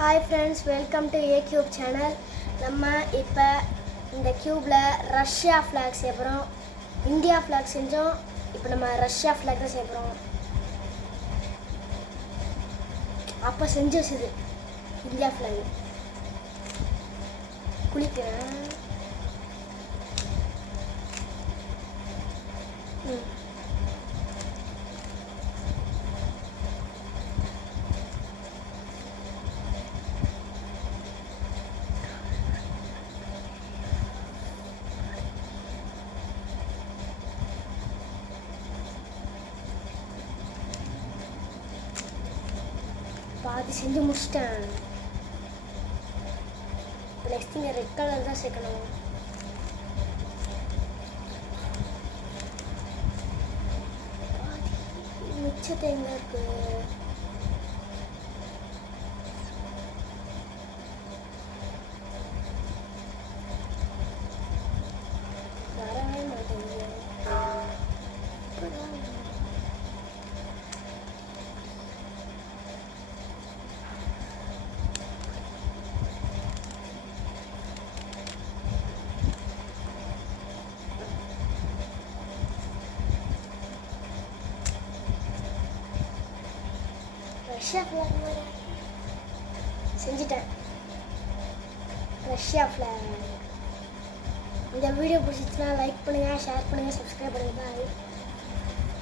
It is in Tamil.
Hi friends, welcome to A Cube channel. நம்ம இப்போ இந்த கியூப்ல ரஷ்யா flag செய்யறோம். இந்தியா flag செஞ்சோம். இப்போ நம்ம ரஷ்யா flag தான் செய்யறோம். அப்ப செஞ்சது இந்தியா flag. குளிக்கிறேன். பாதி செஞ்சு முடிச்சிட்டேன். நெக்ஸ்ட் இங்கே ரெட் கலர் தான் சேர்க்கணும். மிச்சத்தை எங்கே இருக்கு? வரவே மாட்டேங்குது. ரஷ்யா ஃப்ளாக் செஞ்சுட்டேன். Russia flag. இந்த வீடியோ பிடிச்சிச்சுன்னா லைக் பண்ணுங்கள், ஷேர் பண்ணுங்கள், சப்ஸ்கிரைப் பண்ணுங்கள். பாய்.